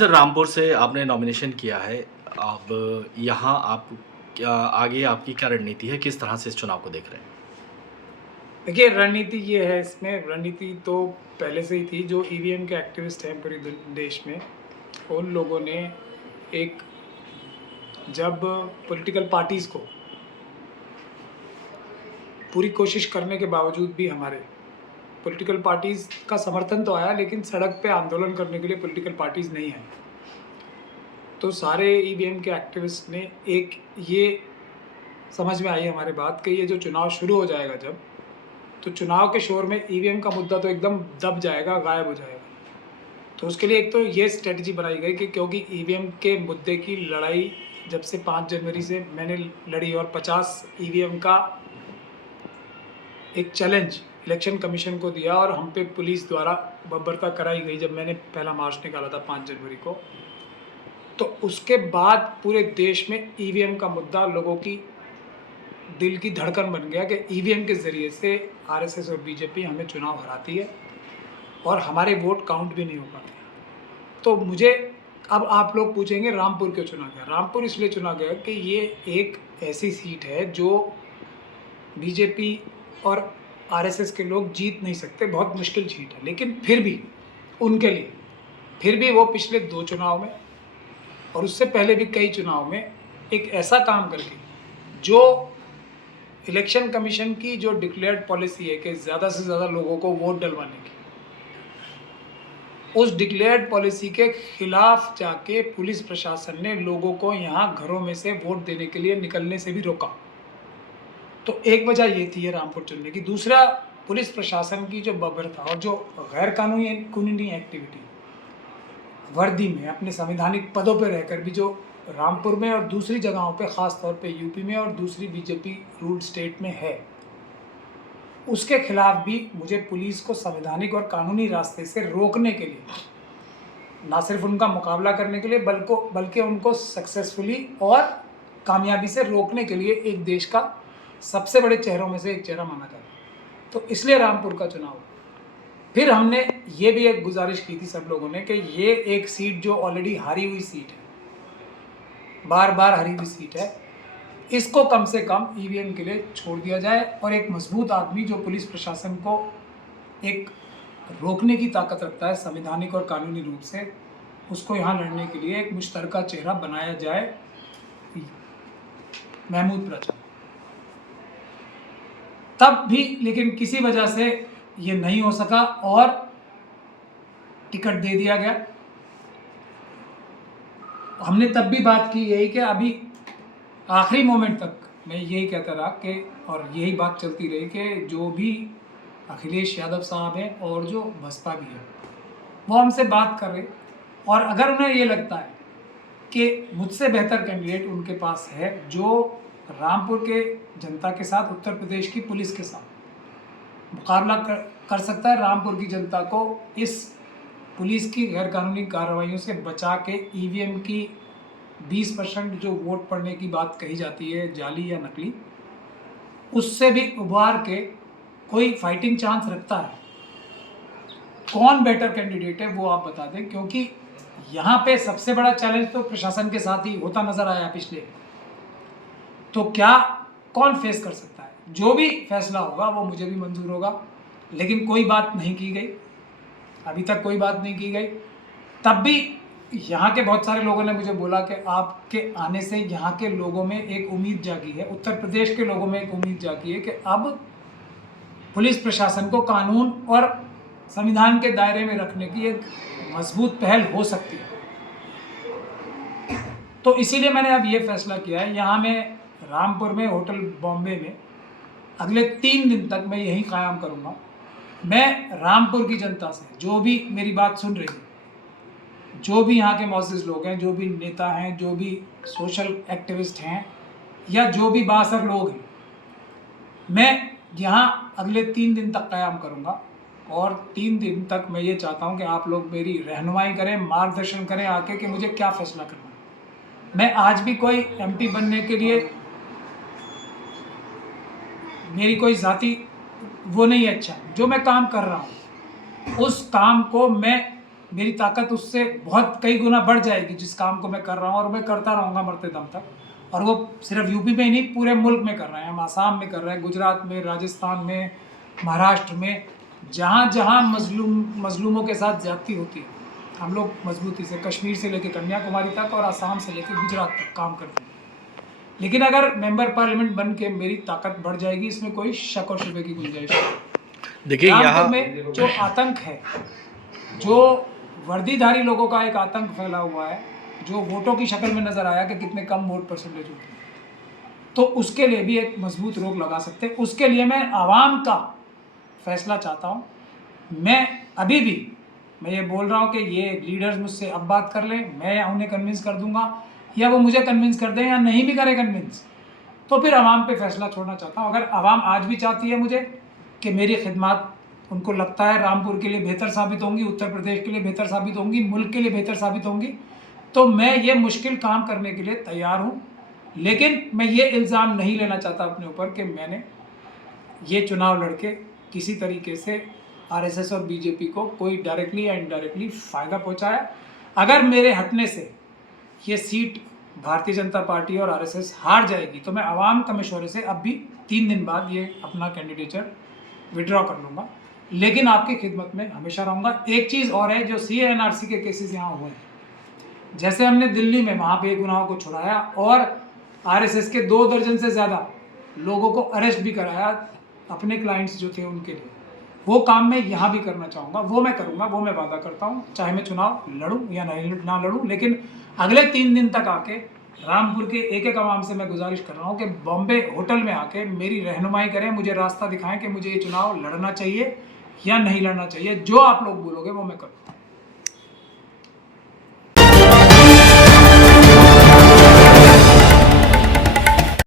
Sir, Rampur से आपने nomination किया है। अब यहाँ आप क्या आगे आपकी क्या रणनीति है? किस तरह से इस चुनाव को देख रहे हैं? देखिए, रणनीति ये है इसमें, रणनीति तो पहले से ही थी। जो ईवीएम के एक्टिविस्ट हैं पूरे देश में, उन लोगों ने एक जब पॉलिटिकल पार्टीज़ को पूरी कोशिश करने के बावजूद भी हमारे पॉलिटिकल पार्टीज़ का समर्थन तो आया, लेकिन सड़क पे आंदोलन करने के लिए पॉलिटिकल पार्टीज़ नहीं आई। तो सारे ईवीएम के एक्टिविस्ट ने एक ये समझ में आई हमारे बात कि ये जो चुनाव शुरू हो जाएगा जब, तो चुनाव के शोर में ईवीएम का मुद्दा तो एकदम दब जाएगा, गायब हो जाएगा। तो उसके लिए एक तो ये स्ट्रेटजी बनाई गई कि क्योंकि ईवीएम के मुद्दे की लड़ाई जब से 5 जनवरी से मैंने लड़ी और 50 ईवीएम का एक चैलेंज इलेक्शन कमीशन को दिया और हम पे पुलिस द्वारा बर्बरता कराई गई जब मैंने पहला मार्च निकाला था 5 जनवरी को। तो उसके बाद पूरे देश में ईवीएम का मुद्दा लोगों की दिल की धड़कन बन गया कि ईवीएम के ज़रिए से आरएसएस और बीजेपी हमें चुनाव हराती है और हमारे वोट काउंट भी नहीं हो पाते। तो मुझे अब आप लोग पूछेंगे रामपुर क्यों चुना गया? रामपुर इसलिए चुना गया कि ये एक ऐसी सीट है जो बीजेपी और आरएसएस के लोग जीत नहीं सकते, बहुत मुश्किल सीट है। लेकिन फिर भी उनके लिए, फिर भी वो पिछले 2 चुनाव में और उससे पहले भी कई चुनाव में एक ऐसा काम करके, जो इलेक्शन कमीशन की जो डिक्लेयर्ड पॉलिसी है कि ज़्यादा से ज़्यादा लोगों को वोट डलवाने की, उस डिक्लेयर्ड पॉलिसी के खिलाफ जाके पुलिस प्रशासन ने लोगों को यहाँ घरों में से वोट देने के लिए निकलने से भी रोका। तो एक वजह ये थी रामपुर चुनने की। दूसरा, पुलिस प्रशासन की जो बर्बरता और जो गैर कानूनी एक्टिविटी, वर्दी में अपने संवैधानिक पदों पर रहकर भी जो रामपुर में और दूसरी जगहों पे, ख़ास तौर पे यूपी में और दूसरी बीजेपी रूल स्टेट में है, उसके खिलाफ भी मुझे पुलिस को संवैधानिक और कानूनी रास्ते से रोकने के लिए, ना सिर्फ उनका मुकाबला करने के लिए बल्कि उनको सक्सेसफुली और कामयाबी से रोकने के लिए एक देश का सबसे बड़े चेहरों में से एक चेहरा माना जाता है। तो इसलिए रामपुर का चुनाव। फिर हमने ये भी एक गुजारिश की थी सब लोगों ने कि ये एक सीट जो ऑलरेडी हारी हुई सीट है, बार बार हारी हुई सीट है, इसको कम से कम ईवीएम के लिए छोड़ दिया जाए और एक मजबूत आदमी जो पुलिस प्रशासन को एक रोकने की ताकत रखता है संवैधानिक और कानूनी रूप से, उसको यहाँ लड़ने के लिए एक मुश्तरका चेहरा बनाया जाए, महमूद प्रचार। तब भी लेकिन किसी वजह से ये नहीं हो सका और टिकट दे दिया गया। हमने तब भी बात की यही कि अभी आखिरी मोमेंट तक मैं यही कहता रहा कि, और यही बात चलती रही कि जो भी अखिलेश यादव साहब हैं और जो बसपा भी है, वो हमसे बात कर रहे, और अगर उन्हें ये लगता है कि मुझसे बेहतर कैंडिडेट उनके पास है जो रामपुर के जनता के साथ, उत्तर प्रदेश की पुलिस के साथ मुकाबला कर सकता है, रामपुर की जनता को इस पुलिस की गैरकानूनी कार्रवाइयों से बचा के ईवीएम की 20% जो वोट पड़ने की बात कही जाती है, जाली या नकली, उससे भी उबार के कोई फाइटिंग चांस रखता है, कौन बेटर कैंडिडेट है वो आप बता दें। क्योंकि यहाँ पे सबसे बड़ा चैलेंज तो प्रशासन के साथ ही होता नजर आया पिछले। तो क्या कौन फेस कर सकता है? जो भी फैसला होगा वो मुझे भी मंजूर होगा, लेकिन कोई बात नहीं की गई, अभी तक कोई बात नहीं की गई। तब भी यहाँ के बहुत सारे लोगों ने मुझे बोला कि आपके आने से यहाँ के लोगों में एक उम्मीद जागी है, उत्तर प्रदेश के लोगों में एक उम्मीद जागी है कि अब पुलिस प्रशासन को कानून और संविधान के दायरे में रखने की एक मजबूत पहल हो सकती है। तो इसीलिए मैंने अब ये फैसला किया है, यहाँ मैं रामपुर में होटल बॉम्बे में अगले 3 दिन तक मैं यहीं क़याम करूँगा। मैं रामपुर की जनता से, जो भी मेरी बात सुन रही है, जो भी यहाँ के मौजूद लोग हैं, जो भी नेता हैं, जो भी सोशल एक्टिविस्ट हैं, या जो भी बासर लोग हैं, मैं यहाँ अगले 3 दिन तक क़याम करूँगा। और 3 दिन तक मैं ये चाहता हूँ कि आप लोग मेरी रहनुमाई करें, मार्गदर्शन करें आके कि मुझे क्या फ़ैसला करना है। मैं आज भी कोई एमपी बनने के लिए, मेरी कोई ज़ाती वो नहीं है, अच्छा जो मैं काम कर रहा हूँ उस काम को मैं मेरी ताकत उससे बहुत कई गुना बढ़ जाएगी जिस काम को मैं कर रहा हूँ, और मैं करता रहूँगा मरते दम तक। और वो सिर्फ यूपी में ही नहीं, पूरे मुल्क में कर रहे हैं हम, आसाम में कर रहे हैं, गुजरात में, राजस्थान में, महाराष्ट्र में, जहाँ जहाँ मजलूमों के साथ ज़्यादती होती है, हम लोग मजबूती से कश्मीर से लेकर कन्याकुमारी तक और आसाम से लेकर गुजरात तक काम करते हैं। लेकिन अगर मेंबर पार्लियामेंट बन के मेरी ताकत बढ़ जाएगी, इसमें कोई शक और शुबे की गुंजाइश नहीं। देखिए रामपुर यहाँ में जो आतंक है, जो वर्दीधारी लोगों का एक आतंक फैला हुआ है, जो वोटों की शक्ल में नजर आया कि कितने कम वोट परसेंटेज होते हैं, तो उसके लिए भी एक मजबूत रोक लगा सकते हैं। उसके लिए मैं आवाम का फैसला चाहता हूँ। मैं अभी भी मैं ये बोल रहा हूँ कि ये लीडर्स मुझसे अब बात कर लें, मैं उन्हें कन्विंस कर दूंगा, या वो मुझे कन्विंस कर दें या नहीं भी करे कन्विंस, तो फिर आवाम पे फैसला छोड़ना चाहता हूँ। अगर आवाम आज भी चाहती है मुझे कि मेरी खिदमत, उनको लगता है रामपुर के लिए बेहतर साबित होंगी, उत्तर प्रदेश के लिए बेहतर साबित होंगी, मुल्क के लिए बेहतर साबित होंगी, तो मैं ये मुश्किल काम करने के लिए तैयार हूँ। लेकिन मैं ये इल्ज़ाम नहीं लेना चाहता अपने ऊपर कि मैंने ये चुनाव लड़के किसी तरीके से आरएसएस और बीजेपी को कोई डायरेक्टली या इनडायरेक्टली फ़ायदा पहुंचाया। अगर मेरे हटने से ये सीट भारतीय जनता पार्टी और आरएसएस हार जाएगी, तो मैं आवाम का मशवरे से अब भी 3 दिन बाद ये अपना कैंडिडेचर विड्रॉ कर लूँगा, लेकिन आपकी खिदमत में हमेशा रहूँगा। एक चीज़ और है, जो CA/NRC के केसेस यहाँ हुए हैं, जैसे हमने दिल्ली में वहाँ बेगुनाहों को छुड़ाया और आरएसएस के 2 दर्जन से ज़्यादा लोगों को अरेस्ट भी कराया अपने क्लाइंट्स जो थे उनके लिए, वो काम मैं यहाँ भी करना चाहूँगा। वो मैं करूँगा, वो मैं वादा करता हूँ, चाहे मैं चुनाव लड़ूँ या नहीं ना लड़ूँ। लेकिन अगले 3 दिन तक आके रामपुर के एक एक आवाम से मैं गुजारिश कर रहा हूँ कि बॉम्बे होटल में आके मेरी रहनुमाई करें, मुझे रास्ता दिखाएं कि मुझे ये चुनाव लड़ना चाहिए या नहीं लड़ना चाहिए। जो आप लोग बोलोगे वो मैं करूँ।